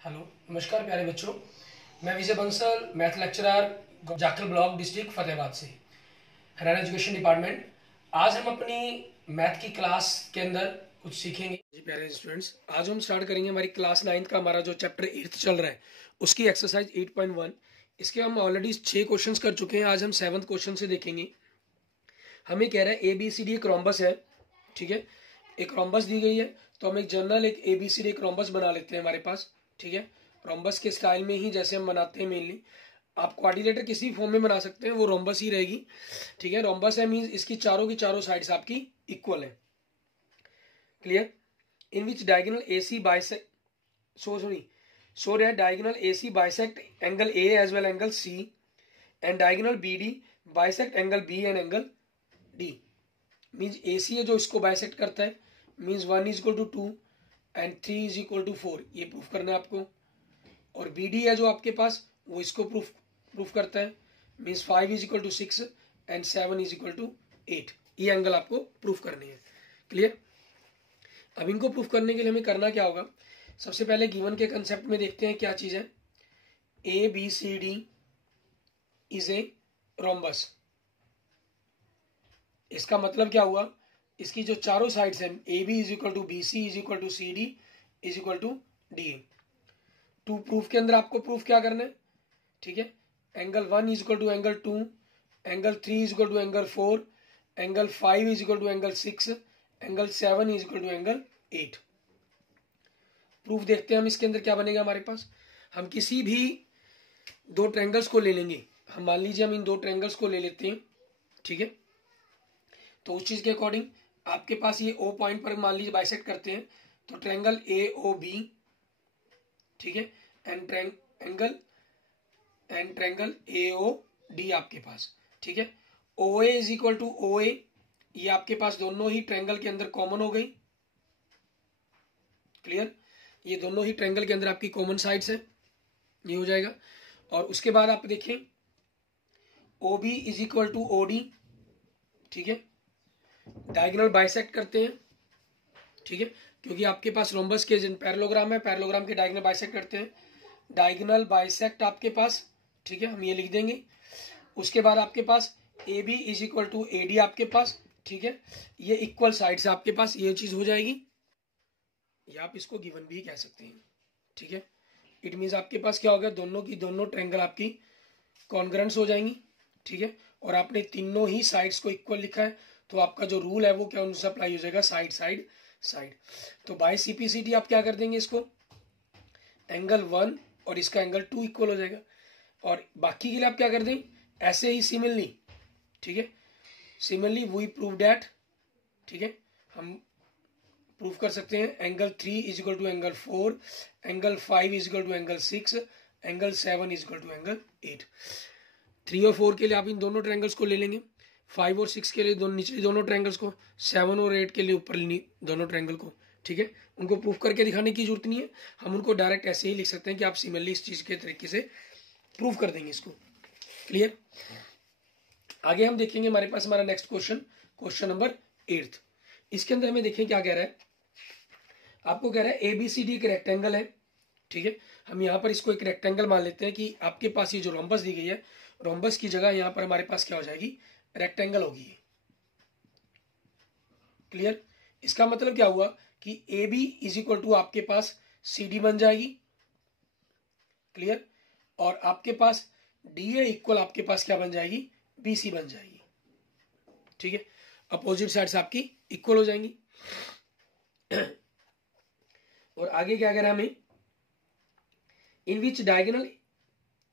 Hello, नमस्कार प्यारे बच्चों। मैं Vijay Bansal, math lecturer, Jakhal block, district Fatehabad से, हरियाणा एजुकेशन डिपार्टमेंट। आज हम अपनी मैथ की क्लास के अंदर कुछ सीखेंगे। जी प्यारे स्टूडेंट्स, आज हम स्टार्ट करेंगे हमारी क्लास 9th का हमारा जो चैप्टर 8th चल रहा है उसकी एक्सरसाइज 8.1। इसके हम ऑलरेडी 6 क्वेश्चंस कर चुके हैं। आज हम 7th क्वेश्चन से देखेंगे। हमें कह रहा है ए बी सी डी एक रोम्बस है, ठीक है। एक रोम्बस दी गई है तो हम एक जनरल एक ए बी सी डी एक रोम्बस बना लेते हैं हमारे पास, ठीक है। रोम्बस के स्टाइल में ही जैसे हम बनाते हैं मेनली। आप क्वाड्रिलेटर किसी फॉर्म में बना सकते हैं, वो रोम्बस ही रहेगी, ठीक है। रोम्बस है मीन्स इसकी चारों की चारों साइड्स आपकी इक्वल है। Clear? In which diagonal A C bisect so that diagonal AC bisect angle A as well angle C and diagonal BD bisect angle B and angle D। Means AC है जो इसको bisect करता है, means 1 is equal to 2 and 3 is equal to 4, ये proof करना है आपको। और BD है जो आपके पास वो इसको प्रूफ करता है, means 5 is equal to 6 and 7 is equal to 8। ये एंगल आपको प्रूफ करनी है। क्लियर? अब इनको प्रूफ करने के लिए हमें करना क्या होगा? सबसे पहले गिवन के कंसेप्ट में देखते हैं क्या चीज है। A B C D is a rhombus. इसका मतलब क्या हुआ? इसकी जो चारों साइड्स हैं, A B is equal to B C is equal to C D is equal to D. To proof के अंदर आपको प्रूफ क्या करना है, ठीक है। Angle 1 is equal to angle 2, angle 3 is equal to angle 4, angle 5 is equal to angle 6, angle 7 is equal to angle 8। Proof देखते हैं हम इसके अंदर क्या बनेगा हमारे पास। हम किसी भी दो ट्रायंगल्स को ले लेंगे। हम मान लीजिए हम इन दो ट्रायंगल्स को ले लेते हैं, ठीक है। तो उस चीज के अकॉर्डिंग आपके पास ये ओ पॉइंट पर मान लीजिए बाइसेक्ट करते हैं, तो ट्रायंगल ए ओ बी, ठीक है, and triangle A O D आपके पास, ठीक है। O A is equal to O A, ये आपके पास दोनों ही ट्रायंगल के अंदर कॉमन हो गई। क्लियर? ये दोनों ही ट्रायंगल के अंदर आपकी कॉमन साइड्स है, ये हो जाएगा। और उसके बाद आप देखें O B is equal to O D, ठीक है। डायगोनल बाइसेक्ट करते हैं, ठीक है, क्योंकि आपके पास रोम्बस के पैरेललोग्राम है, पैरेललोग्राम के डायगोनल बाइसेक्ट करते हैं। डायगोनल बाइसेक्ट आपके पास, ठीक है, हम ये लिख देंगे। उसके बाद आपके पास A B is equal to A D आपके पास, ठीक है। ये इक्वल साइड्स आपके पास ये चीज हो जाएगी, या आप इसको गिवन भी कह सकते हैं, ठीक है। इट मीन्स आपके पास क्या हो गया, दोनों की दोनों ट्रायंगल आपकी कॉन्ग्रुएंट्स हो जाएंगी, ठीक है। और आपने तीनों ही साइड्स को इक्वल लिखा है, तो आपका जो रूल है वो क्या उनसे अप्लाई हो जाएगा, साइड साइड साइड। तो बाय सीपीसीटी आप क्या कर देंगे, इसको एंगल 1 और इसका एंगल 2 इक्वल हो जाएगा। और बाकी के लिए आप क्या कर दें, ऐसे ही सिमिलरली, ठीक है, सिमिलरली वी प्रूव दैट, ठीक है, हम प्रूफ कर सकते हैं angle 3 is equal to angle 4, angle 5 is equal to angle 6, angle 7 is equal to angle 8। 3 और 4 के लिए आप इन दोनों ट्रायंगल्स को ले लेंगे, 5 और 6 के लिए दोनों निचले दोनों ट्रायंगल्स को, 7 और 8 के लिए ऊपर दोनों ट्रायंगल को, ठीक है। उनको प्रूफ करके दिखाने की जरूरत नहीं है, हम उनको डायरेक्ट ऐसे ही लिख सकते हैं कि आप सिमिलरली इस चीज के तरीके से प्रूफ कर देंगे इसको। क्लियर? आगे हम देखेंगे हमारे पास हमारा नेक्स्ट क्वेश्चन नंबर 8। इसके अंदर हमें देखें क्या कह रहा है। आपको कह रहा है एबीसीडी एक रेक्टेंगल है, ठीक है। हम यहाँ पर इसको एक रेक्टेंगल मान लेते हैं कि आपके पास ये जो रोम्बस दी गई है, रोम्बस की जगह यहाँ पर हमारे पास क्या हो जाएगी, रेक्टेंगल होगी। क्लियर? इसका मतलब क्या हुआ कि A B is equal to आपके पास सी डी बन जाएगी। क्लियर? और आपके पास डी ए इक्वल आपके पास क्या बन जाएगी, बी सी बन जाएगी, ठीक है। अपोजिट साइड्स आपकी इक्वल हो जाएंगी। और आगे क्या कह रहा है हमें, in which diagonal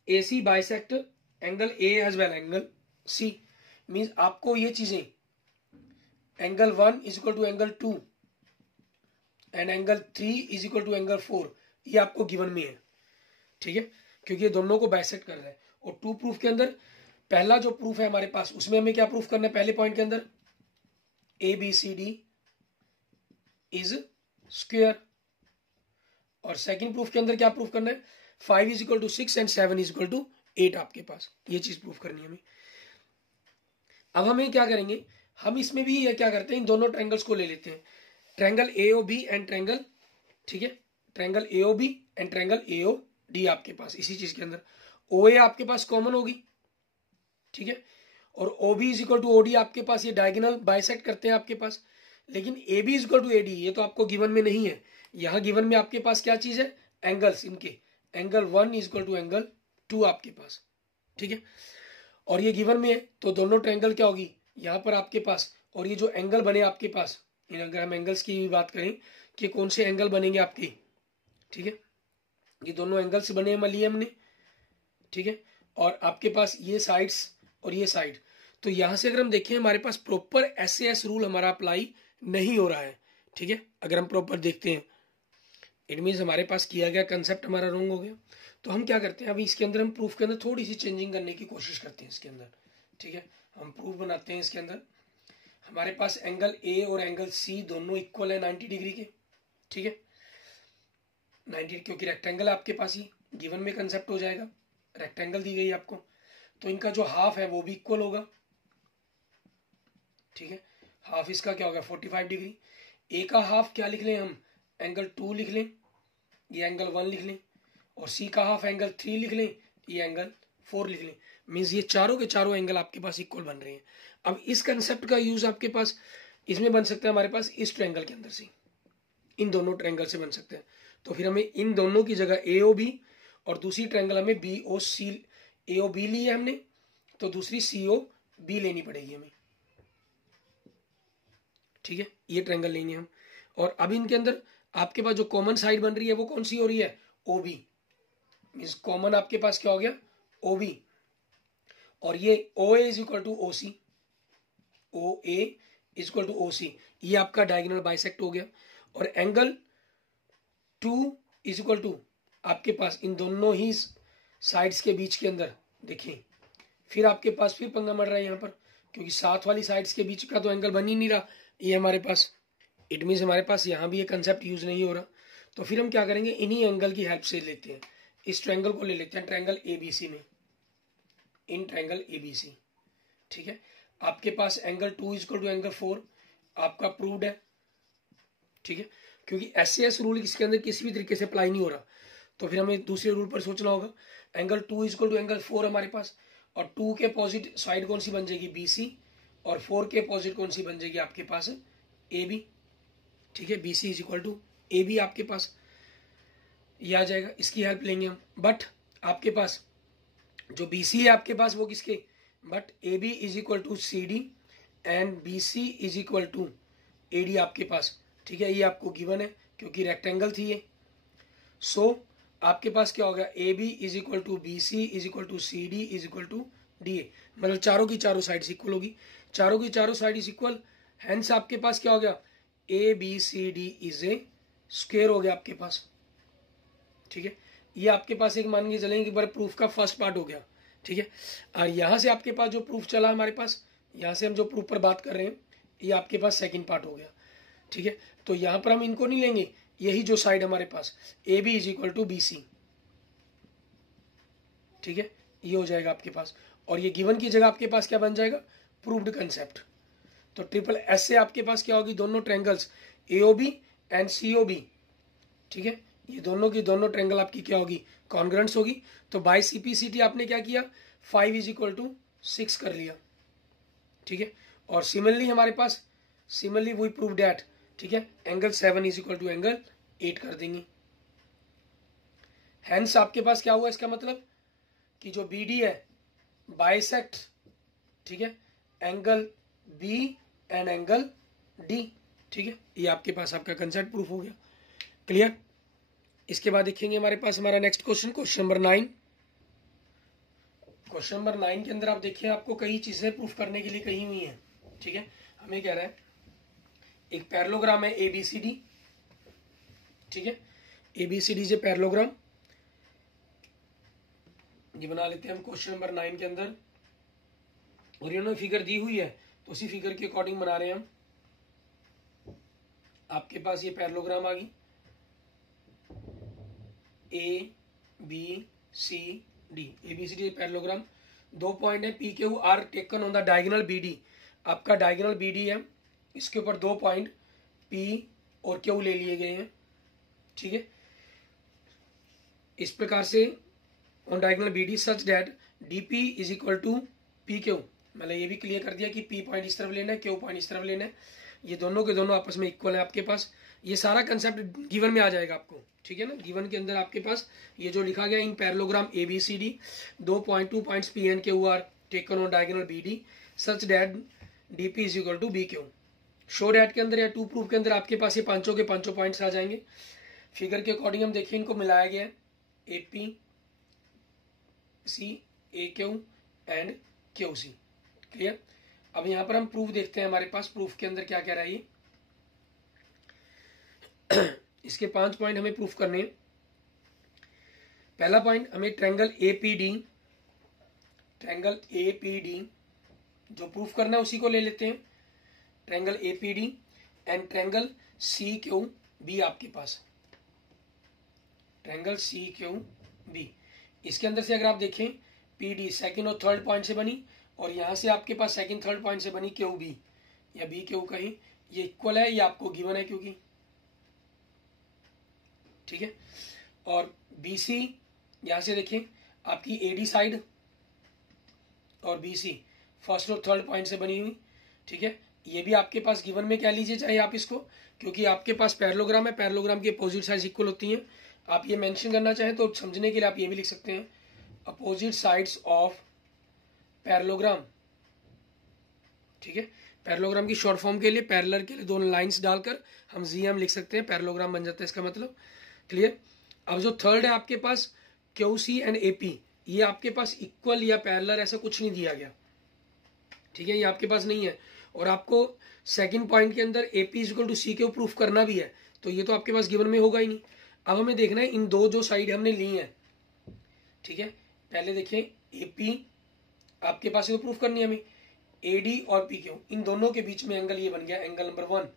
A C bisect angle A as well angle C. Means आपको ये चीजें angle 1 is equal to angle 2 and angle 3 is equal to angle 4, ये आपको गिवन में है, ठीक है, क्योंकि ये दोनों को बाइसेक्ट कर रहा है। और 2 प्रूफ के अंदर पहला जो प्रूफ है हमारे पास, उसमें हमें क्या प्रूफ करना है, पहले पॉइंट के अंदर A B C D is square. और सेकंड प्रूफ के अंदर क्या प्रूफ करना है, 5 is equal to 6 and 7 is equal to 8 आपके पास, ये चीज प्रूफ करनी है हमें। अब हमें क्या करेंगे, हम इसमें भी ये क्या करते हैं, इन दोनों ट्रायंगल्स को ले लेते हैं, triangle A O B and triangle, ठीक है, triangle AOB and triangle AOD आपके पास इसी चीज के अंदर। OA आपके पास कॉमन होगी, ठीक है, और OB is equal to OD आपके पास ये डायगोनल बाइसेक्ट करते हैं आपके पास। लेकिन AB is equal to AD ये तो आपको गिवन में नहीं है। यहाँ गिवन में आपके पास क्या चीज है, एंगल्स इनके, angle 1 is equal to angle 2 आपके पास, ठीक है, और ये गिवन में है तो दोनों ट्रायंगल क्या होगी यहाँ पर आपके पास, और ये जो एंगल बने आपके पास, अगर हम एंगल्स की बात करें कि कौन से एंगल बनेंगे आपके, ठीक है, ये दोनों एंगल्स बने मान लिए हमने, ठीक है, और आपके पास ये साइड्स और ये साइड, तो यहां से अगर हम देखें हमारे पास प्रॉपर SAS रूल हमारा अप्लाई नहीं हो रहा है, ठीक है, अगर हम प्रॉपर देखते हैं इट मीन्स हमारे पास किया गया कंसेप्ट हमारा रॉन्ग हो गया। तो हम क्या करते हैं अभी इसके अंदर, हम प्रूफ के अंदर थोड़ी सी चेंजिंग करने की कोशिश करते हैं इसके अंदर, ठीक है, हम प्रूफ बनाते हैं इसके अंदर। हमारे पास एंगल A और एंगल C दोनों इक्वल है 90 डिग्री के, ठीक है, 90, क्योंकि रेक्टेंगल आपके पास ही गिवन में कंसेप्ट हो जाएगा, रेक्टेंगल दी गई आपको, तो इनका जो हाफ है वो भी इक्वल होगा, ठीक है, हाफ इसका क्या होगा 45 डिग्री। A का हाफ क्या लिख लें हम, एंगल 2 लिख लें, ये एंगल 1 लिख लें, और C का हाफ एंगल 3 लिख लें, ये एंगल 4 लिख लें। मीन्स ये चारों के चारों एंगल आपके पास इक्वल बन रहे हैं। अब इस कंसेप्ट का यूज आपके पास इसमें बन सकता है हमारे पास इस ट्रायंगल के अंदर से, इन दोनों ट्रायंगल से बन सकते हैं। तो फिर हमें इन दोनों की जगह AOB और दूसरी ट्रायंगल हमें BOC, AOB ली है हमने, तो दूसरी COB लेनी पड़ेगी हमें, ठीक है, ये ट्रायंगल लेंगे हम। और अब इनके अंदर आपके पास जो कॉमन साइड बन रही है वो कौन सी हो रही है, OB, मीन्स कॉमन आपके पास क्या हो गया OB, और ये OA is equal to OC, OA is equal to OC, ये आपका डायगोनल बाइसेक्ट हो गया। और एंगल 2 इज इक्वल टू आपके पास इन दोनों ही साइड्स के बीच के अंदर देखिए, फिर आपके पास फिर पंगा मर रहा है यहाँ पर, क्योंकि साथ वाली साइड्स के बीच का तो एंगल बन ही नहीं रहा ये हमारे पास, इट मीन्स हमारे पास यहाँ भी ये कंसेप्ट यूज नहीं हो रहा। तो फिर हम क्या करेंगे, इन्हीं एंगल की हेल्प से लेते हैं, इस ट्रायंगल को ले लेते हैं ट्रायंगल ABC में, इन ट्रायंगल ABC, ठीक है, आपके पास angle 2 is equal to angle 4 आपका प्रूव्ड है, ठीक है, क्योंकि SAS रूल इसके अंदर किसी भी तरीके से अप्लाई नहीं हो रहा, तो फिर हमें दूसरे रूल पर सोचना होगा। Angle 2 is equal to angle 4 हमारे पास, और 2 के अपोजिट साइड कौन सी बन जाएगी BC, और 4 के अपोजिट कौन सी बन जाएगी आपके पास AB, ठीक है, BC is equal to AB आपके पास ये आ जाएगा, इसकी हेल्प लेंगे हम। बट आपके पास जो BC है आपके पास वो किसके, but AB is equal to CD and BC is equal to AD आपके पास, ठीक है, ये आपको गिवन है क्योंकि रेक्टेंगल थी ये। सो आपके पास क्या होगा, AB is equal to BC is equal to CD is equal to DA, मतलब चारों की चारों साइड्स इक्वल होगी, चारों की चारों साइड्स इक्वल, हेंस आपके पास क्या हो गया, ABCD इज ए स्क्वायर हो गया आपके पास, ठीक है, ये आपके पास एक मान के चलेंगे कि प्रूफ का फर्स्ट पार्ट हो गया, ठीक है। और यहाँ से आपके पास जो प्रूफ चला हमारे पास, यहाँ से हम जो प्रूफ पर बात कर रहे हैं ये आपके पास सेकंड पार्ट हो गया, ठीक है। तो यहाँ पर हम इनको नहीं लेंगे, यही जो साइड हमारे पास AB is equal to BC, ठीक है, ये हो जाएगा आपके पास, और ये गिवन की जगह आपके पास क्या बन जाएगा, प्रूव्ड कंसेप्ट। तो ट्रिपल S से आपके पास क्या होगी, दोनों ट्रायंगल्स AOB एंड COB, ठीक है, ये दोनों की दोनों ट्रायंगल आपकी क्या होगी, कॉन्ग्रुएंट्स होगी। तो बाय CPCT आपने क्या किया, 5 इज इक्वल टू 6 कर लिया, ठीक है, और सिमिलरली हमारे पास सिमिलरली वी प्रूव दैट, ठीक है, angle 7 is equal to angle 8 कर देंगे। हेंस आपके पास क्या हुआ, इसका मतलब कि जो BD है बाइसेक्ट, ठीक है, angle B and angle D, ठीक है, ये आपके पास आपका कंसेप्ट प्रूफ हो गया, क्लियर। इसके बाद देखेंगे हमारे पास हमारा next question, question number 9। Question number 9 के अंदर आप देखिए आपको कई चीजें प्रूफ करने के लिए कही हुई हैं, ठीक है। हमें कह रहा है एक पैरेललोग्राम है ABCD, ठीक है, ABCD से पैरेललोग्राम ये बना लेते हैं हम क्वेश्चन नंबर 9 के अंदर, और इन्होंने फिगर दी हुई है तो उसी फिगर के अकॉर्डिंग बना रहे हैं हम। आपके पास ये पैरेललोग्राम आ गई ABCD, ABCD पैरेललोग्राम, 2 पॉइंट है PQ are taken on the diagonal BD, आपका डायगोनल BD है, इसके ऊपर 2 पॉइंट P और Q ले लिए गए हैं, ठीक है। इस प्रकार से on diagonal B D such that D P is equal to P Q, मतलब ये भी क्लियर कर दिया कि पी पॉइंट इस तरफ लेना है, क्यू पॉइंट इस तरफ लेना है, ये दोनों के दोनों आपस में इक्वल है आपके पास। ये सारा कंसेप्ट गिवन में आ जाएगा आपको, ठीक है ना। गिवन के अंदर आपके पास ये जो लिखा गया in parallelogram A B C D 2 points P and Q are taken on diagonal B D such that D P is equal to B Q. Show that के अंदर या टू प्रूफ के अंदर आपके पास ये पांचों के पांचों पॉइंट्स आ जाएंगे। फिगर के अकॉर्डिंग हम देखिए इनको मिलाया गया है, A P C A Q and Q C. Clear. अब यहां पर हम प्रूफ देखते हैं, हमारे पास प्रूफ के अंदर क्या कह रहा है ये। इसके 5 पॉइंट हमें प्रूफ करने हैं। पहला पॉइंट हमें ट्रायंगल एपीडी जो प्रूफ करना है उसी को ले लेते हैं। Triangle APD and triangle C Q B आपके पास, ट्रायंगल सी क्यू बी। इसके अंदर से अगर आप देखें पीडी सेकंड और थर्ड पॉइंट से बनी और यहां से आपके पास सेकंड थर्ड पॉइंट से बनी क्यू बी या बी क्यू कहीं, ये इक्वल है, ये आपको गिवन है क्योंकि, ठीक है। और बीसी यहां से देखें आपकी एडी साइड और बीसी फर्स्ट और थर्ड पॉइंट से बनी हुई, ठीक है। ये भी आपके पास गिवन में क्या लीजिए चाहे आप इसको, क्योंकि आपके पास पैरेललोग्राम है, पैरेललोग्राम की अपोजिट साइड्स इक्वल होती हैं। आप ये मेंशन करना चाहें तो समझने के लिए आप ये भी लिख सकते हैं अपोजिट साइड्स ऑफ पैरेललोग्राम, ठीक है। पैरेललोग्राम की शॉर्ट फॉर्म के लिए पैरेलल के लिए दोनों लाइंस डालकर हम जीएम लिख सकते हैं, पैरेललोग्राम बन जाता है इसका मतलब। क्लियर। अब जो थर्ड है आपके पास क्यू सी एंड एपी, ये आपके पास इक्वल या पैरेलल ऐसा कुछ नहीं दिया गया, ठीक है, ये आपके पास नहीं है। और आपको सेकंड पॉइंट के अंदर AP is equal to C Q proof करना भी है, तो ये तो आपके पास गिवन में होगा ही नहीं। अब हमें देखना है इन दो जो साइड हमने ली है, ठीक है। पहले देखें एपी आपके पास ये प्रूफ करनी है हमें, एडी और पी क्यू इन दोनों के बीच में एंगल ये बन गया एंगल नंबर 1,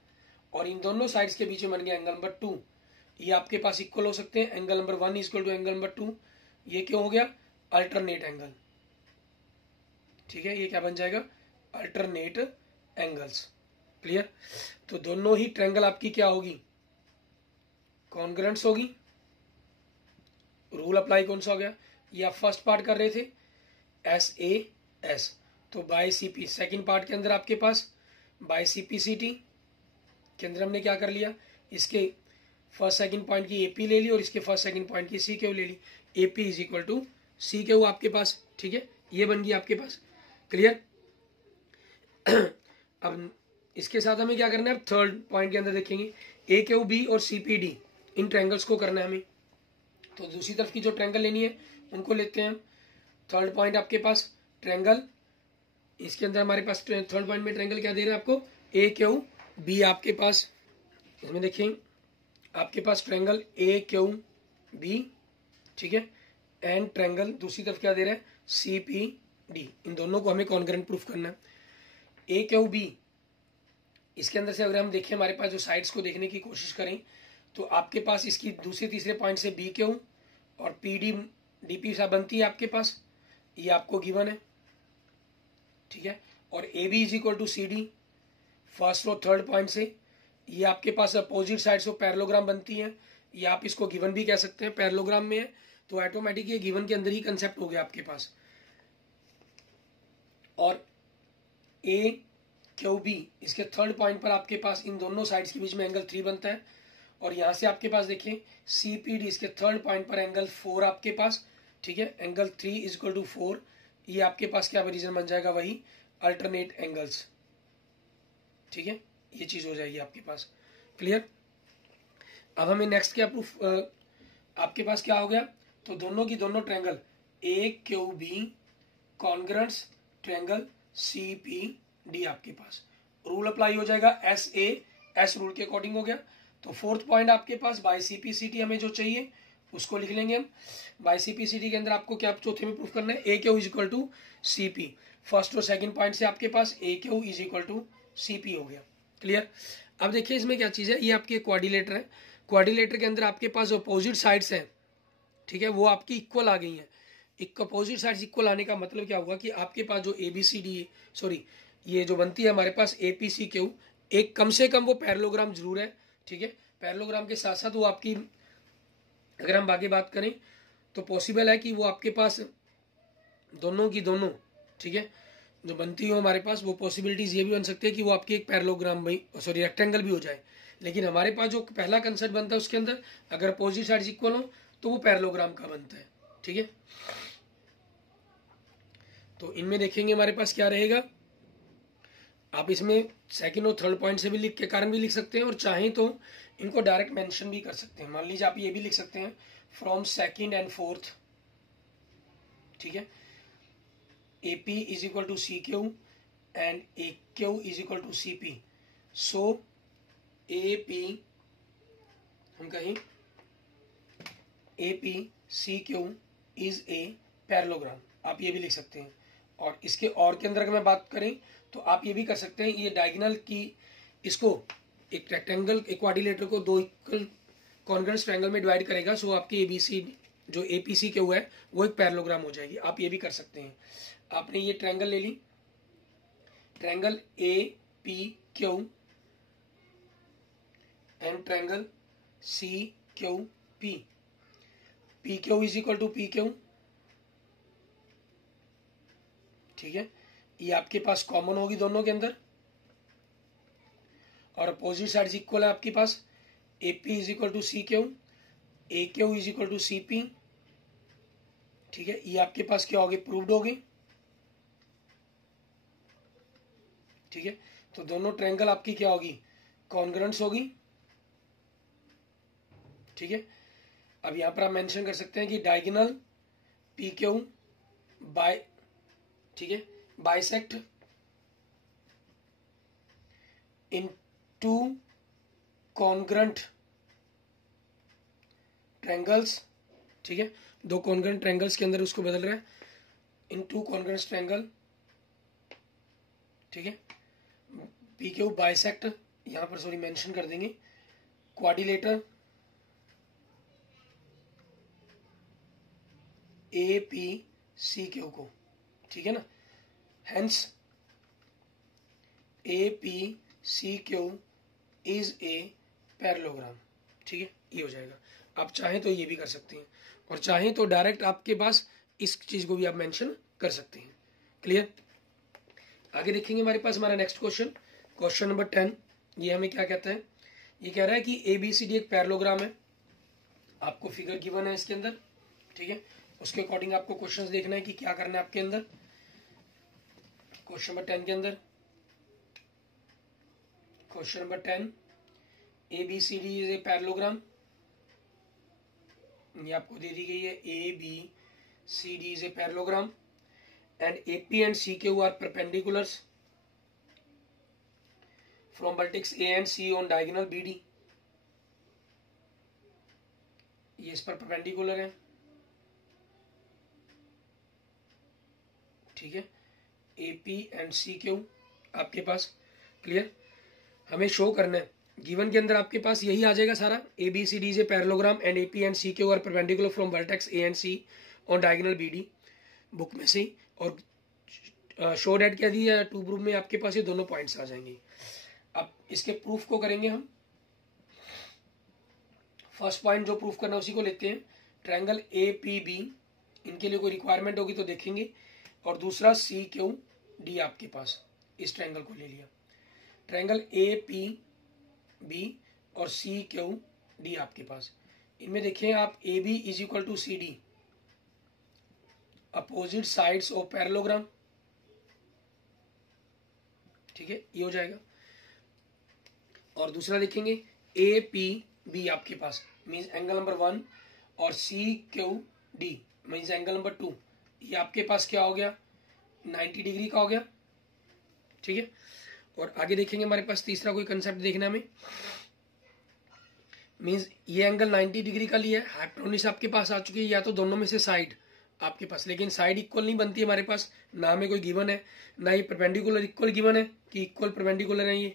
और इन दोनों साइड्स के बीच में बन गया एंगल नंबर 2। ये आपके पास इक्वल हो सकते हैं, angle number 1 equal to angle number 2। ये क्यों हो गया, अल्टरनेट एंगल, ठीक है। ये क्या बन जाएगा, अल्टरनेट एंगल्स। क्लियर। तो दोनों ही ट्रायंगल आपकी क्या होगी, कॉन्ग्रुएंट्स होगी। रूल अप्लाई कौन सा हो गया, ये आप फर्स्ट पार्ट कर रहे थे एस ए एस, तो by C P. Second part के अंदर आपके पास by C P C T के अंदर हमने क्या कर लिया, इसके फर्स्ट सेकंड पॉइंट की एपी ले ली और इसके फर्स्ट सेकंड पॉइंट की सी क्यू ले ली। AP is equal to C Q आपके पास, ठीक है, ये बन गई आपके पास। क्लियर। अब इसके साथ हमें क्या करना है, अब थर्ड पॉइंट के अंदर देखेंगे ए क्यू बी और सी पी डी, इन ट्रायंगल्स को करना है हमें। तो दूसरी तरफ की जो ट्रायंगल लेनी है उनको लेते हैं हम। थर्ड पॉइंट आपके पास ट्रायंगल, इसके अंदर हमारे पास थर्ड पॉइंट में ट्रायंगल क्या दे रहे हैं आपको, ए क्यू बी आपके पास। इसमें देखें आपके पास ट्रायंगल ए क्यू बी, ठीक है, एंड ट्रायंगल दूसरी तरफ क्या दे रहा है, सी पी डी। इन दोनों को हमें कॉन्ग्रुएंट प्रूफ करना है। ए क्यू बी, इसके अंदर से अगर हम देखें हमारे पास जो साइड्स को देखने की कोशिश करें तो आपके पास इसकी दूसरे तीसरे पॉइंट से बी क्यू और पी डी डी पी सा बनती है आपके पास, ये आपको गिवन है, ठीक है। और A B is equal to C D first और थर्ड पॉइंट से, ये आपके पास अपोजिट साइड्स ऑफ पैरेललोग्राम बनती हैं, ये आप इसको गिवन भी कह सकते हैं। पैरेललोग्राम में है तो ऑटोमेटिक ये गिवन के अंदर ही कंसेप्ट हो गया आपके पास। और ए क्यू बी, इसके थर्ड पॉइंट पर आपके पास इन दोनों साइड्स के बीच में एंगल 3 बनता है। और यहां से आपके पास देखें सी पी डी, इसके थर्ड पॉइंट पर एंगल 4 आपके पास, ठीक है, एंगल 3 इज इक्वल टू 4। ये आपके पास क्या रीजन बन जाएगा, वही अल्टरनेट एंगल्स, ठीक है, ये चीज हो जाएगी आपके पास। क्लियर। अब हमें नेक्स्ट क्या प्रूफ, आपके पास क्या हो गया, तो दोनों की दोनों triangle A Q B congruents triangle C P D आपके पास। रूल अप्लाई हो जाएगा एस ए एस रूल के अकॉर्डिंग हो गया। तो फोर्थ पॉइंट आपके पास by C P C T हमें जो चाहिए उसको लिख लेंगे हम। By C P C T के अंदर आपको क्या चौथे में प्रूफ करना है, A Q is equal to C P. First और सेकंड पॉइंट से आपके पास A Q is equal to C P हो गया। क्लियर। अब देखिए इसमें क्या चीज है, ये आपकी क्वाड्रिलेटर है। क्वाड्रिलेटर के अंदर आपके पास अपोजिट साइड्स हैं, ठीक है, वो आपकी इक्वल आ गई हैं। एक अपोजिट साइड्स इक्वल आने का मतलब क्या हुआ कि आपके पास जो A B C D, sorry ये जो बनती है हमारे पास ए पी सी क्यू, एक कम से कम वो पैरेललोग्राम जरूर है, ठीक है। पैरेललोग्राम के साथ साथ वो आपकी, अगर हम आगे बात करें तो पॉसिबल है कि वो आपके पास दोनों की दोनों, ठीक है, जो बनती हो हमारे पास, वो पॉसिबिलिटीज ये भी बन सकती है कि वो आपकी एक पैरेललोग्राम भी, सॉरी रेक्टेंगल भी हो जाए। लेकिन हमारे पास जो पहला कंसेप्ट बनता है उसके अंदर अगर अपोजिट साइड्स इक्वल हो तो वो पैरेललोग्राम का बनता है, ठीक है। तो इनमें देखेंगे हमारे पास क्या रहेगा, आप इसमें सेकंड और थर्ड पॉइंट से भी लिख के कारण भी लिख सकते हैं, और चाहें तो इनको डायरेक्ट मेंशन भी कर सकते हैं। मान लीजिए आप ये भी लिख सकते हैं फ्रॉम सेकंड एंड फोर्थ, ठीक है, AP is equal to CQ and AQ is equal to CP। So AP हम कहें AP CQ is a parallelogram, आप ये भी लिख सकते हैं। और इसके और के अंदर अगर मैं बात करें तो आप ये भी कर सकते हैं, ये डायगोनल की इसको एक रेक्टेंगल, एक क्वाड्रिलेटरल को दो इक्वल कॉन्ग्रुएंट ट्रायंगल में डिवाइड करेगा, सो आपकी ABC जो APCQ है वो एक पैरेललोग्राम हो जाएगी। आप ये भी कर सकते हैं। आपने ये ट्रायंगल ले ली, triangle APQ and triangle CQP, PQ is equal to PQ, ठीक है, ये आपके पास कॉमन होगी दोनों के अंदर, और अपोजिट साइड्स इक्वल है आपके पास, AP is equal to CQ, AQ is equal to CP, ठीक है, ये आपके पास क्या होगी, प्रूव्ड होगी, ठीक है। तो दोनों ट्रायंगल आपकी क्या होगी, कॉन्ग्रुएंट्स होगी, ठीक है। अब यहां पर आप मेंशन कर सकते हैं कि डायगोनल PQ बाय, ठीक है, बाइसेक्ट इन टू कॉन्ग्रुएंट ट्रायंगल्स, ठीक है, दो कॉन्ग्रुएंट ट्रायंगल्स के अंदर उसको बदल रहा है, इन टू कॉन्ग्रुएंट ट्रायंगल, ठीक है, PQ बाइसेक्ट, यहां पर सॉरी मेंशन कर देंगे क्वाड्रिलेटर APCQ को, ठीक है ना, hence APCQ is a parallelogram, ठीक है, ये हो जाएगा। आप चाहें तो ये भी कर सकते हैं, और चाहें तो डायरेक्ट आपके पास इस चीज को भी आप मेंशन कर सकते हैं। क्लियर। आगे देखेंगे हमारे पास हमारा नेक्स्ट क्वेश्चन, क्वेश्चन नंबर 10। ये हमें क्या कहता है, ये कह रहा है कि ABCD एक पैरेललोग्राम है, आपको फिगर गिवन है इसके अंदर, ठीक है, उसके अकॉर्डिंग आपको क्वेश्चंस देखना है कि क्या करना है आपके अंदर। क्वेश्चन नंबर 10 के अंदर, question number 10, ABCD is a parallelogram, ये आपको दे दी गई है, ABCD is a parallelogram and AP and CQ are perpendiculars from vertex A and C on diagonal BD, ये इस पर परपेंडिकुलर है, ठीक है, AP एंड CQ आपके पास। क्लियर। हमें शो करना है, गिवन के अंदर आपके पास यही आ जाएगा सारा, ABCD is a parallelogram and AP and CQ are perpendicular from vertex A and C on diagonal BD, book में से। और शो डेट क्या दी है, टू प्रूफ में आपके पास ये दोनों पॉइंट्स आ जाएंगे। अब इसके प्रूफ को करेंगे हम। फर्स्ट पॉइंट जो प्रूफ करना है उसी को लेते हैं, ट्रायंगल APB, इनके लिए कोई रिक्वायरमेंट होगी तो देखेंगे, और दूसरा CQD आपके पास, इस ट्रायंगल को ले लिया, ट्रायंगल APB और CQD आपके पास। इनमें देखें आप AB is equal to CD, opposite sides of parallelogram, ठीक है, ये हो जाएगा। और दूसरा देखेंगे APB आपके पास मीन्स एंगल नंबर 1, और CQD मीन्स एंगल नंबर 2, ये आपके पास क्या हो गया, 90 डिग्री का हो गया, ठीक है। और आगे देखेंगे हमारे पास तीसरा कोई कंसेप्ट देखना हमें, मीन्स ये एंगल 90 डिग्री का लिया है, हाइपोटेन्यूज आपके पास आ चुकी है, या तो दोनों में से साइड आपके पास, लेकिन साइड इक्वल नहीं बनती हमारे पास, ना हमें कोई गिवन है, ना ये परपेंडिकुलर इक्वल गिवन है कि इक्वल परपेंडिकुलर है ये,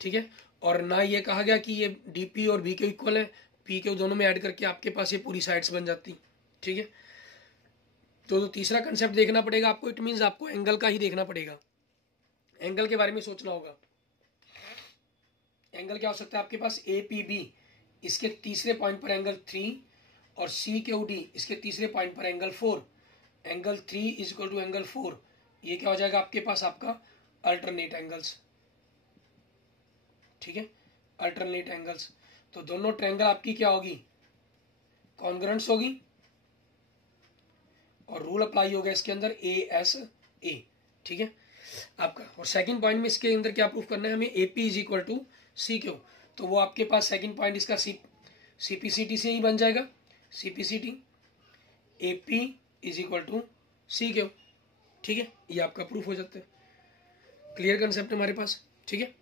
ठीक है, और ना ये कहा गया कि ये DP और BQ इक्वल है, PQ दोनों में ऐड करके आपके पास ये पूरी साइड्स बन जाती, ठीक है। तो तीसरा कंसेप्ट देखना पड़ेगा आपको, इट मीन्स आपको एंगल का ही देखना पड़ेगा, एंगल के बारे में सोचना होगा। एंगल क्या हो सकता है आपके पास, APB, इसके तीसरे पॉइंट पर एंगल 3, और सी क्यू डी इसके तीसरे पॉइंट पर angle 4, angle 3 is equal to angle 4, ये क्या हो जाएगा आपके पास आपका अल्टरनेट एंगल्स, ठीक है, अल्टरनेट एंगल्स। तो दोनों ट्रायंगल आपकी क्या होगी, कॉन्ग्रुएंट्स होगी, और रूल अप्लाई होगा इसके अंदर ASA, ठीक है आपका। और सेकंड पॉइंट में इसके अंदर क्या प्रूफ करना है हमें, AP is equal to CQ, तो वो आपके पास सेकंड पॉइंट इसका CPCT से ही बन जाएगा, CPCT AP is equal to CQ, ठीक है, ये आपका प्रूफ हो जाता है। क्लियर कंसेप्ट हमारे पास, ठीक है।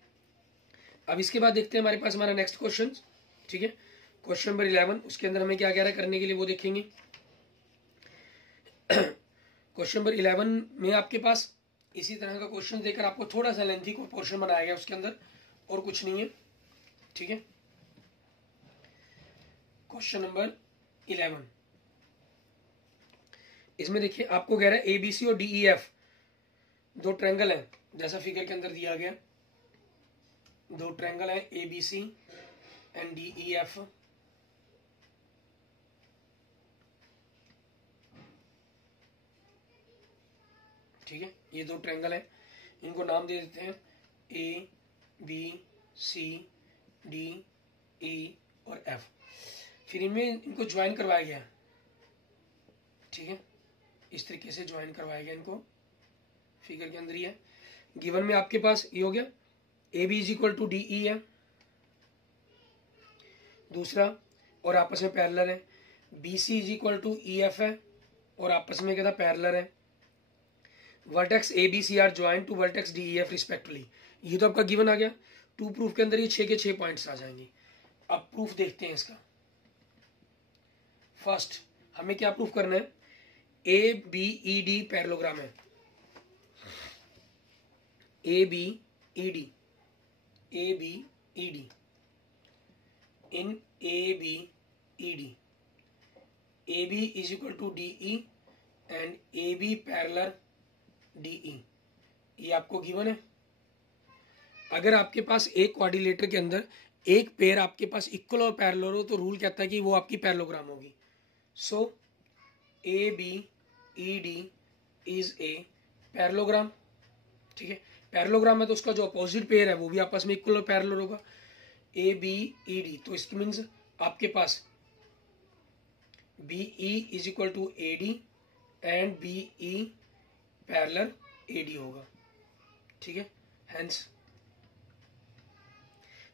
अब इसके बाद देखते हैं हमारे पास हमारा नेक्स्ट क्वेश्चन, ठीक है, क्वेश्चन नंबर 11, उसके अंदर हमें क्या कह रहा है करने के लिए वो देखेंगे। क्वेश्चन नंबर 11 में आपके पास इसी तरह का क्वेश्चन देकर आपको थोड़ा सा लेंथी को पोर्शन बनाया गया उसके अंदर, और कुछ नहीं है, ठीक है। क्वेश्चन नंबर 11 इसमें देखिए आपको कह रहा है ABC और DEF दो ट्रायंगल है, जैसा फिगर के अंदर दिया गया, दो ट्रायंगल है ABC एंड DEF, ठीक है, ये दो ट्रायंगल है, इनको नाम दे देते हैं ABCDE और F। फिर इनमें इनको ज्वाइन करवाया गया, ठीक है, इस तरीके से ज्वाइन करवाया गया इनको, फिगर के अंदर ही है। गिवन में आपके पास ये हो गया AB is equal to DE है दूसरा, और आपस में पैरेलल है। BC is equal to EF है और आपस में क्या था पैरेलल है। Vertex ABC are join to vertex DEF respectively, ये तो आपका गिवन आ गया। टू प्रूफ के अंदर ये 6 के 6 पॉइंट्स आ जाएंगे। अब प्रूफ देखते हैं इसका। फर्स्ट हमें क्या प्रूफ करना है, ABED पैरेललोग्राम है, ABED in ABED AB is equal to DE and AB parallel DE, ये आपको गिवन है। अगर आपके पास एक क्वाड्रिलेटर के अंदर एक पेयर आपके पास इक्वल और पैरेलल हो तो रूल कहता है कि वो आपकी पैरेललोग्राम होगी। सो ABED इज ए पैरेललोग्राम, ठीक है। पैरेललोग्राम है तो उसका जो अपोजिट पेयर है वो भी आपस में इक्वल और पैरेलल होगा। ABED, तो इसकी मीन्स आपके पास BE is equal to AD and BE parallel AD होगा, ठीक है। हेंस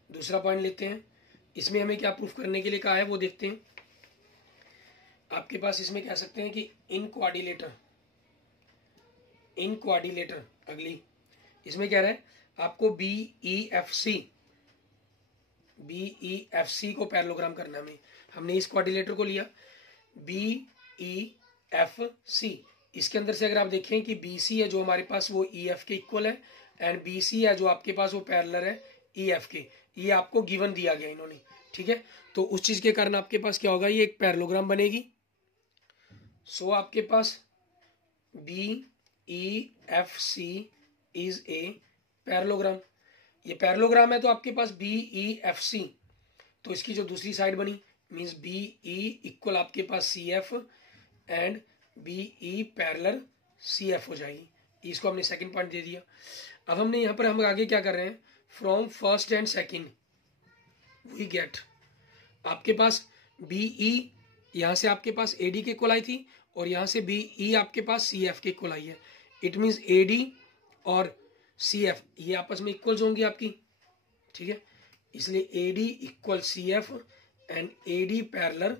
दूसरा पॉइंट लेते हैं, इसमें हमें क्या प्रूफ करने के लिए कहा है वो देखते हैं। आपके पास इसमें कह सकते हैं कि इन क्वाड्रिलेटर अगली इसमें कह रहा है आपको BEFC को पैरेललोग्राम करना है। हमने इस क्वाड्रिलेटर को लिया BEFC, इसके अंदर से अगर आप देखें कि BC है जो हमारे पास वो EF के इक्वल है एंड BC है जो आपके पास वो पैरेलल है EF के, ये आपको गिवन दिया गया इन्होंने, ठीक है। तो उस चीज के कारण आपके पास क्या होगा, ये एक पैरेललोग्राम बनेगी। सो आपके पास BEFC इज ए पैरेललोग्राम, ये पैरेललोग्राम है तो आपके पास BEFC, तो इसकी जो दूसरी साइड बनी मींस BE इक्वल आपके पास CF and BE parallel CF हो जाएगी। इसको हमने सेकंड पॉइंट दे दिया। अब हमने यहाँ पर हम आगे क्या कर रहे हैं, from first and second we get, आपके पास BE यहाँ से आपके पास AD के इक्वल आई थी और यहाँ से BE आपके पास CF के इक्वल आई है। इट मीन्स AD और CF ये आपस में इक्वल्स होंगी आपकी, ठीक है। इसलिए AD equal CF and AD parallel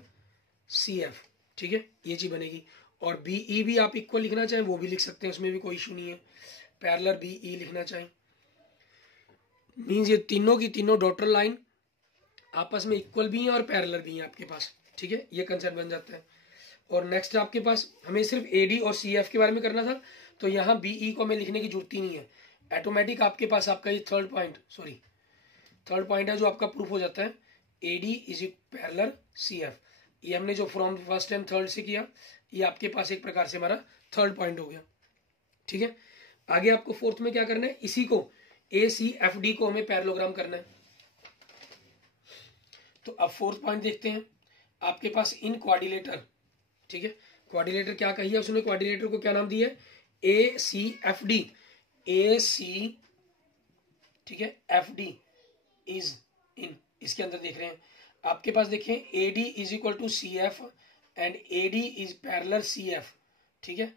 CF, ठीक है, ये चीज बनेगी। और BE भी आप इक्वल लिखना चाहें वो भी लिख सकते हैं, उसमें भी कोई इशू नहीं है। पैरेलल BE लिखना चाहें मीन्स ये तीनों की तीनों डॉटर लाइन आपस में इक्वल भी हैं और पैरेलल भी हैं आपके पास, ठीक है, ये कंसेप्ट बन जाता है। और नेक्स्ट आपके पास हमें सिर्फ AD और CF के बारे में करना था, तो यहाँ BE को हमें लिखने की जरूरत ही नहीं है, ऑटोमेटिक आपके पास आपका ये थर्ड पॉइंट है जो आपका प्रूफ हो जाता है। AD इज पैरेलल CF, ये हमने जो फ्रॉम फर्स्ट एंड थर्ड से किया, ये आपके पास एक प्रकार से हमारा थर्ड पॉइंट हो गया, ठीक है। आगे आपको फोर्थ में क्या करना है, इसी को ACFD को हमें पैरेललोग्राम करना है। तो अब फोर्थ पॉइंट देखते हैं। आपके पास इन क्वाड्रिलेटर, ठीक है, क्वाड्रिलेटर क्या कही है उसने, क्वाड्रिलेटर को क्या नाम दिया है, ACFD, AC, ठीक है, FD इज इन, इसके अंदर देख रहे हैं आपके पास, देखें AD is equal to CF and AD is parallel CF, ठीक है,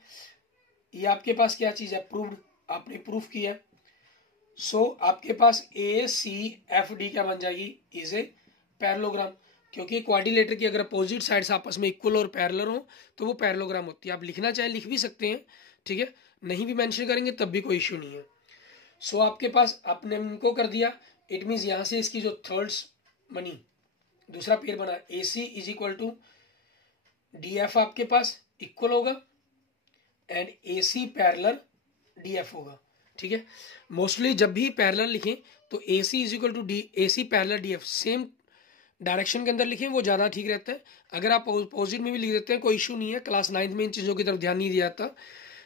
ये आपके पास क्या चीज है, प्रूव्ड, आपने प्रूफ किया। सो आपके पास ACFD क्या बन जाएगी, इज ए पैरेललोग्राम, क्योंकि क्वाड्रिलेटर की अगर अपोजिट साइड्स आपस में इक्वल और पैरेलल हो तो वो पैरेललोग्राम होती है। आप लिखना चाहे लिख भी सकते हैं, ठीक है, नहीं भी मेंशन करेंगे तब भी कोई इश्यू नहीं है। सो आपके पास आपने इनको कर दिया, इट मीन्स यहाँ से इसकी जो थर्ड्स बनी, दूसरा पेयर बना, AC is equal to DF आपके पास इक्वल होगा एंड AC पैरेलल DF होगा, ठीक है। मोस्टली जब भी पैरेलल लिखें तो AC is equal to AC parallel DF same direction के अंदर लिखें, वो ज़्यादा ठीक रहता है। अगर आप अपोजिट में भी लिख देते हैं कोई इशू नहीं है, क्लास 9 में इन चीज़ों की तरफ ध्यान नहीं दिया जाता,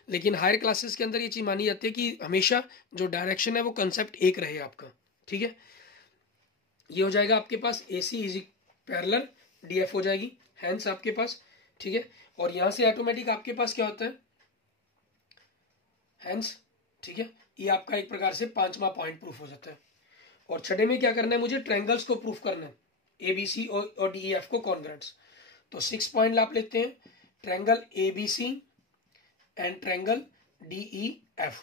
लेकिन हायर क्लासेस के अंदर ये चीज़ मानी जाती है कि हमेशा जो डायरेक्शन है वो कंसेप्ट एक रहे आपका, ठीक है। ये हो जाएगा आपके पास AC इज पैरेलल DF हो जाएगी, हैंस आपके पास, ठीक है। और यहाँ से ऑटोमेटिक आपके पास क्या होता है, हैंस, ठीक है, ये आपका एक प्रकार से 5वां पॉइंट प्रूफ हो जाता है। और छठे में क्या करना है, मुझे ट्रायंगल्स को प्रूफ करना है, ABC और DEF को कॉन्ग्रुएंट्स। तो 6 पॉइंट आप लेते हैं, triangle ABC and triangle DEF।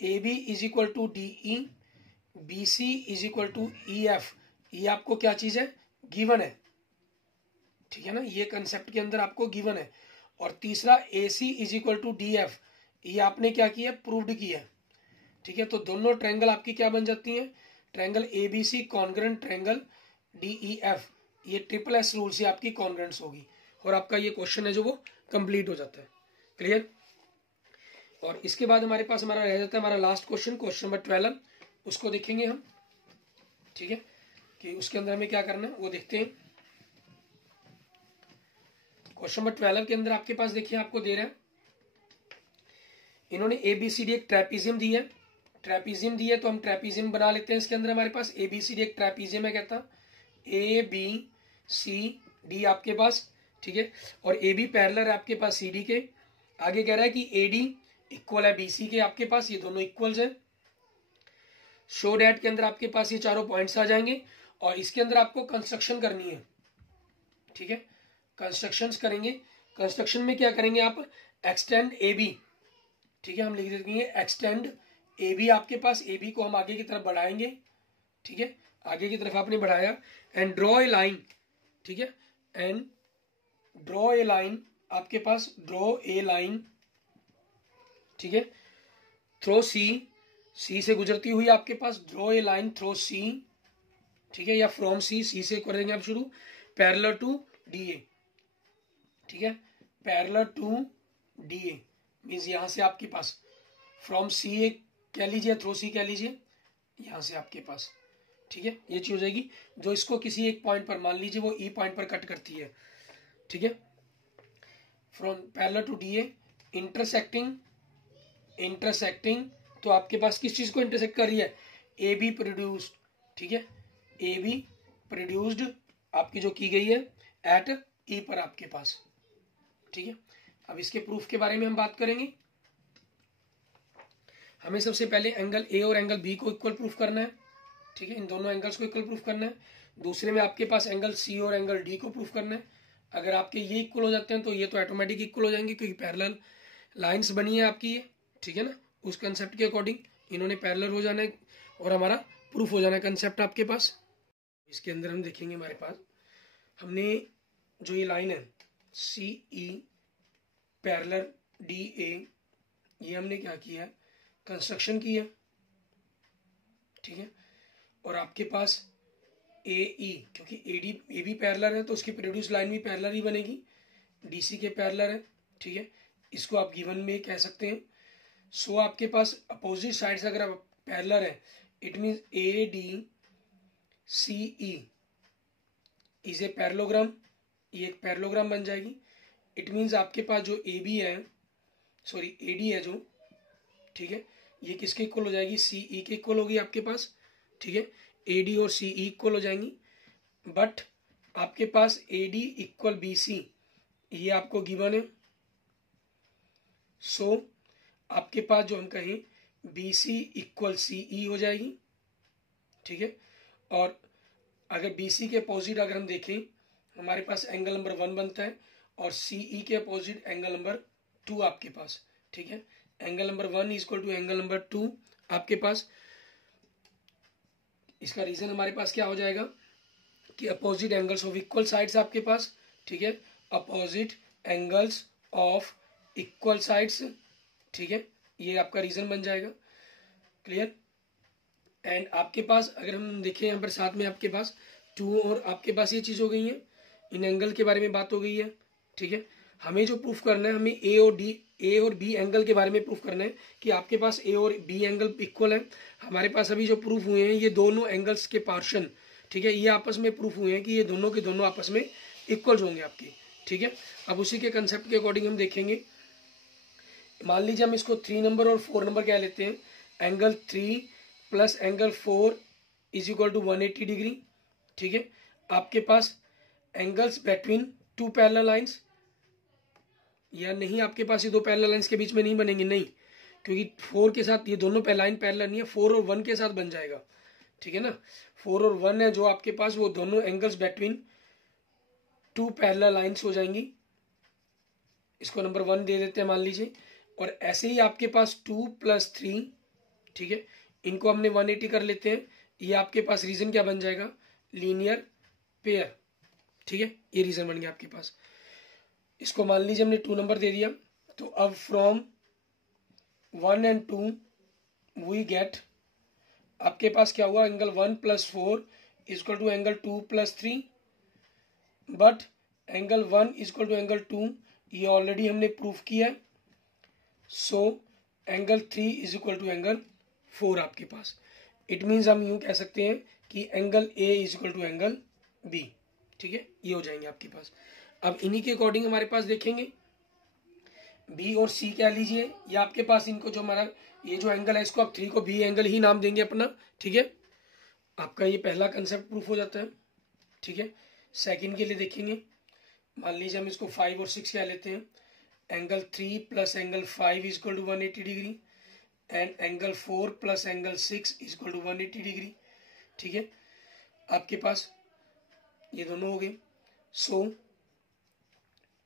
AB is equal to DE, BC is equal to EF, ये आपको क्या चीज है, गिवन है, ठीक है ना, ये कंसेप्ट के अंदर आपको गिवन है। और तीसरा AC is equal to DF, ये आपने क्या किया, प्रूव्ड किया, ठीक है। तो दोनों ट्रायंगल आपकी क्या बन जाती हैं, triangle ABC congruent triangle DEF, ये SSS रूल से आपकी कॉन्ग्रुएंट्स होगी और आपका ये क्वेश्चन है जो वो कंप्लीट हो जाता है। क्लियर। और इसके बाद हमारे पास हमारा रह जाता है हमारा लास्ट क्वेश्चन, क्वेश्चन नंबर 12, उसको देखेंगे हम, ठीक है, कि उसके अंदर हमें क्या करना है वो देखते हैं। क्वेश्चन नंबर 12 के अंदर आपके पास देखिए आपको दे रहा है, इन्होंने ABCD एक ट्रेपीजियम दी है, ट्रेपीजियम दी है तो हम ट्रेपीजियम बना लेते हैं। इसके अंदर हमारे पास ABCD एक ट्रेपीजियम है, कहता ABCD आपके पास, ठीक है, और AB पैरेलल है आपके पास CD के। आगे कह रहा है कि AD इक्वल है BC के आपके पास, ये दोनों इक्वल्स हैं। शो डैट के अंदर आपके पास ये चारों पॉइंट्स आ जाएंगे और इसके अंदर आपको कंस्ट्रक्शन करनी है, ठीक है, कंस्ट्रक्शंस करेंगे। कंस्ट्रक्शन में क्या करेंगे आप, एक्सटेंड AB, ठीक है, हम लिख देंगे एक्सटेंड AB आपके पास, AB को हम आगे की तरफ बढ़ाएंगे, ठीक है, आगे की तरफ आपने बढ़ाया, एंड ड्रॉ ए लाइन, ठीक है, एंड ड्रॉ ए लाइन आपके पास, ड्रॉ ए लाइन, ठीक है, थ्रो C से गुजरती हुई आपके पास, draw a line throw C, ठीक है, या फ्रॉम C से कर देंगे आप शुरू, पैरेलल टू DA, ठीक है, पैरेलल टू DA मीन्स यहां से आपके पास फ्रॉम C कह लीजिए, थ्रो C कह लीजिए, यहां से आपके पास, ठीक है, ये चीज हो जाएगी। जो इसको किसी एक पॉइंट पर मान लीजिए वो E पॉइंट पर कट करती है, ठीक है, from parallel to DA, intersecting तो आपके पास किस चीज को इंटरसेक्ट कर रही है, AB प्रोड्यूस्ड, ठीक है, AB प्रोड्यूस्ड आपकी जो की गई है एट E पर आपके पास, ठीक है। अब इसके प्रूफ के बारे में हम बात करेंगे। हमें सबसे पहले एंगल A और एंगल B को इक्वल प्रूफ करना है, ठीक है, इन दोनों एंगल्स को इक्वल प्रूफ करना है। दूसरे में आपके पास एंगल C और एंगल D को प्रूफ करना है। अगर आपके ये इक्वल हो जाते हैं तो ये तो ऑटोमेटिक इक्वल हो जाएंगे क्योंकि पैरेलल लाइंस बनी है आपकी ये, ठीक है ना, उस कंसेप्ट के अकॉर्डिंग इन्होंने पैरेलल हो जाना है और हमारा प्रूफ हो जाना है कंसेप्ट आपके पास। इसके अंदर हम देखेंगे हमारे पास हमने जो ये लाइन है CE पैरेलल DA, ये हमने क्या किया है, कंस्ट्रक्शन किया, ठीक है, और आपके पास AE क्योंकि AB पैरेलल है तो उसकी प्रोड्यूस लाइन भी पैरेलल ही बनेगी, DC के पैरेलल है, ठीक है, इसको आप गिवन में कह सकते हैं। सो आपके पास अपोजिट साइड्स अगर पैरेलल है it means ADCE is a parallelogram, ये एक पैरेललोग्राम बन जाएगी। इट मींस आपके पास जो AD है जो, ठीक है, ये किसके इक्वल हो जाएगी, CE के इक्वल होगी आपके पास, ठीक है, AD और CE इक्वल हो जाएंगी। बट आपके पास AD इक्वल BC, ये आपको गिवन है। सो आपके पास जो हम कहें BC इक्वल CE हो जाएगी, ठीक है। और अगर BC के अपोजिट अगर हम देखें, हमारे पास एंगल नंबर 1 बनता है और CE के अपोजिट एंगल नंबर 2 आपके पास, ठीक है। Angle number 1 is equal to angle number 2 आपके पास। इसका रीजन हमारे पास क्या हो जाएगा कि opposite angles of equal sides आपके पास, ठीक है। Opposite angles of equal sides, ठीक है, ये आपका रीजन बन जाएगा। क्लियर। एंड आपके पास अगर हम देखें यहाँ पर साथ में आपके पास 2 और आपके पास ये चीज हो गई है, इन एंगल के बारे में बात हो गई है, ठीक है। हमें जो प्रूफ करना है, हमें ए और बी एंगल के बारे में प्रूफ करना है कि आपके पास ए और बी एंगल इक्वल है। हमारे पास अभी जो प्रूफ हुए हैं ये दोनों एंगल्स के पार्शन, ठीक है, ये आपस में प्रूफ हुए हैं कि ये दोनों के दोनों आपस में इक्वल होंगे आपके, ठीक है। अब उसी के कंसेप्ट के अकॉर्डिंग हम देखेंगे। मान लीजिए हम इसको 3 नंबर और 4 नंबर क्या लेते हैं, angle 3 plus angle 4 is equal to 180 degree, ठीक है। आपके पास एंगल्स बिटवीन 2 पैरेलल लाइंस, या नहीं आपके पास ये 2 पैरेलल लाइंस के बीच में नहीं बनेंगे, नहीं, क्योंकि 4 के साथ ये दोनों लाइन पैरेलल नहीं है, 4 और 1 के साथ बन जाएगा, ठीक है ना। 4 और 1 है जो आपके पास, वो दोनों एंगल्स बिटवीन 2 पैरेलल लाइंस हो जाएंगी। इसको नंबर 1 दे देते हैं मान लीजिए। और ऐसे ही आपके पास 2 प्लस 3, ठीक है, इनको हमने 180 कर लेते हैं। ये आपके पास रीजन क्या बन जाएगा, लीनियर पेयर, ठीक है, ये रीजन बन गया आपके पास। इसको मान लीजिए हमने 2 नंबर दे दिया। तो अब फ्रॉम 1 and 2 वी गेट, आपके पास क्या हुआ, angle 1 + 4 equal to angle 2 + 3, but angle 1 equal to angle 2 ये ऑलरेडी हमने प्रूफ किया है। So angle 3 is equal to angle 4 आपके पास। इट मीन्स हम यूं कह सकते हैं कि angle A is equal to angle B, ठीक है, ये हो जाएंगे आपके पास। अब इन्हीं के अकॉर्डिंग हमारे पास देखेंगे B और C क्या लीजिए, ये आपके पास इनको जो हमारा ये जो एंगल है, इसको आप 3 को B एंगल ही नाम देंगे अपना, ठीक है। आपका ये पहला कंसेप्ट प्रूफ हो जाता है, ठीक है। सेकंड के लिए देखेंगे, मान लीजिए हम इसको 5 और 6 क्या लेते हैं, angle 3 plus angle 5 is equal to 180 degree and angle 4 plus angle 6 is equal to 180 degree, ठीक है। आपके पास ये दोनों हो गए। So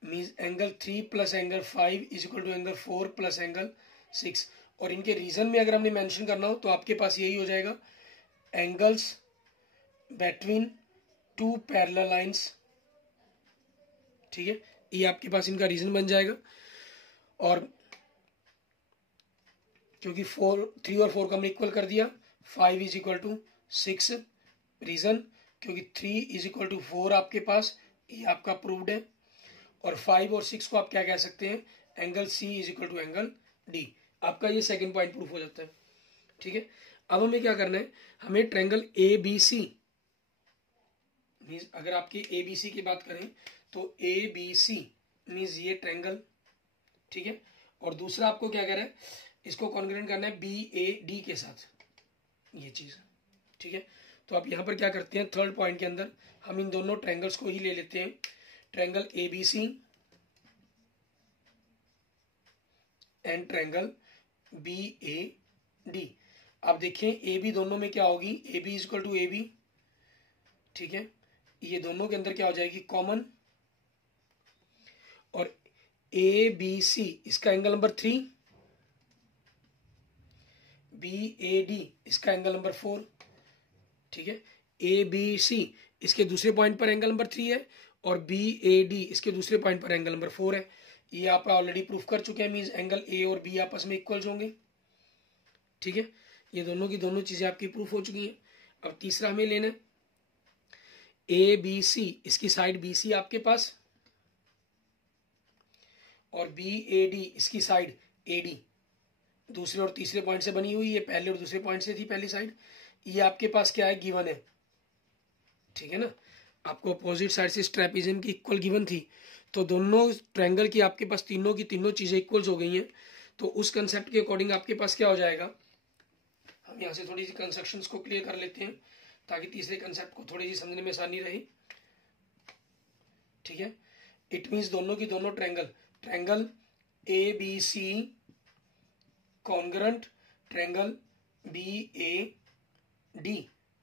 means angle 3 plus angle 5 is equal to angle 4 plus angle 6। और इनके रीजन में अगर हमने मेंशन करना हो तो आपके पास यही हो जाएगा, एंगल्स बिटवीन 2 पैरेलल लाइंस, ठीक है, ये आपके पास इनका रीजन बन जाएगा। और क्योंकि 3 और 4 को हमने इक्वल कर दिया, 5 इज इक्वल टू 6, रीजन क्योंकि 3 इज इक्वल टू 4 आपके पास, ये आपका प्रूव्ड है। और 5 और 6 को आप क्या कह सकते हैं, angle C is equal to angle D। आपका ये सेकंड पॉइंट प्रूफ हो जाता है, ठीक है। अब हमें क्या करना है, हमें ट्रायंगल ABC, मीन्स अगर आपकी ABC की बात करें तो ABC मीन्स ये ट्रायंगल, ठीक है। और दूसरा आपको क्या कह रहा है, इसको कॉन्ग्रुएंट करना है BAD के साथ, ये चीज, ठीक है। तो आप यहाँ पर क्या करते हैं, थर्ड पॉइंट के अंदर हम इन दोनों ट्रायंगल्स को ही ले लेते हैं, triangle ABC and triangle BAD। आप देखें AB दोनों में क्या होगी, AB is equal to AB, ठीक है, ये दोनों के अंदर क्या हो जाएगी, कॉमन। और ABC इसका एंगल नंबर 3, BAD इसका एंगल नंबर 4, ठीक है। ABC इसके दूसरे पॉइंट पर एंगल नंबर 3 है और BAD इसके दूसरे पॉइंट पर एंगल नंबर 4 है। ये आप ऑलरेडी प्रूफ कर चुके हैं, मीन्स एंगल A और B आपस में इक्वल होंगे, ठीक है। ये दोनों की दोनों चीजें आपकी प्रूफ हो चुकी हैं। अब तीसरा हमें लेना है ABC, इसकी साइड BC आपके पास, और BAD इसकी साइड AD दूसरे और तीसरे पॉइंट से बनी हुई है, पहले और दूसरे पॉइंट से थी पहली साइड। ये आपके पास क्या है, गिवन है, ठीक है ना। आपको अपोजिट साइड से ट्रेपेजियम की इक्वल गिवन थी, तो दोनों ट्रायंगल की आपके पास तीनों की तीनों चीजें इक्वल्स हो गई हैं। तो उस कंसेप्ट के अकॉर्डिंग आपके पास क्या हो जाएगा, हम यहाँ से थोड़ी सी कंस्ट्रक्शंस को क्लियर कर लेते हैं ताकि तीसरे कंसेप्ट को थोड़ी सी समझने में आसानी रहे। ठीक है। इट मीन्स दोनों की दोनों triangle ABC congruent triangle BAD,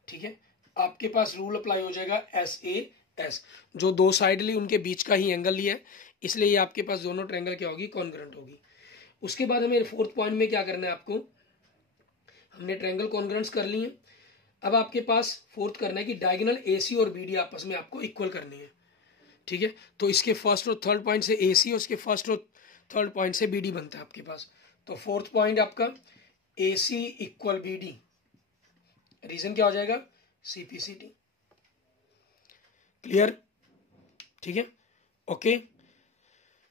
ठीक है। आपके पास रूल अप्लाई हो जाएगा SAS, जो दो साइडली उनके बीच का ही एंगल लिया है, इसलिए ये आपके पास दोनों ट्रायंगल क्या होगी, कॉन्ग्रुएंट होगी। उसके बाद हमें फोर्थ पॉइंट में क्या करना है आपको, हमने ट्रायंगल कॉन्ग्रुएंट्स कर लिए। अब आपके पास फोर्थ करना है कि डायगोनल AC और BD आपस में आपको इक्वल करनी है, ठीक है। तो इसके फर्स्ट और थर्ड पॉइंट से AC और इसके फर्स्ट और थर्ड पॉइंट से BD बनता है आपके पास। तो फोर्थ पॉइंट आपका AC इक्वल BD, रीजन क्या हो जाएगा, CPCT। क्लियर, ठीक है, ओके।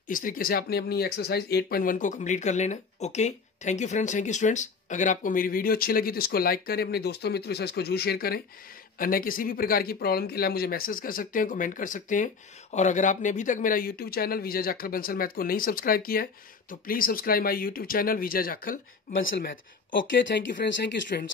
इस तरीके से आपने अपनी एक्सरसाइज 8.1 को कंप्लीट कर लेना। Okay, thank you friends, thank you students. अगर आपको मेरी वीडियो अच्छी लगी तो इसको लाइक करें, अपने दोस्तों मित्रों से इसको जरूर शेयर करें। अन्य किसी भी प्रकार की प्रॉब्लम के लिए मुझे मैसेज कर सकते हैं, कमेंट कर सकते हैं। और अगर आपने अभी तक मेरा यूट्यूब चैनल विजय जाखल बंसल मैथ को नहीं सब्सक्राइब किया है तो please subscribe my YouTube channel Vijay Jakhal Bansal math. Okay, thank you friends, thank you students.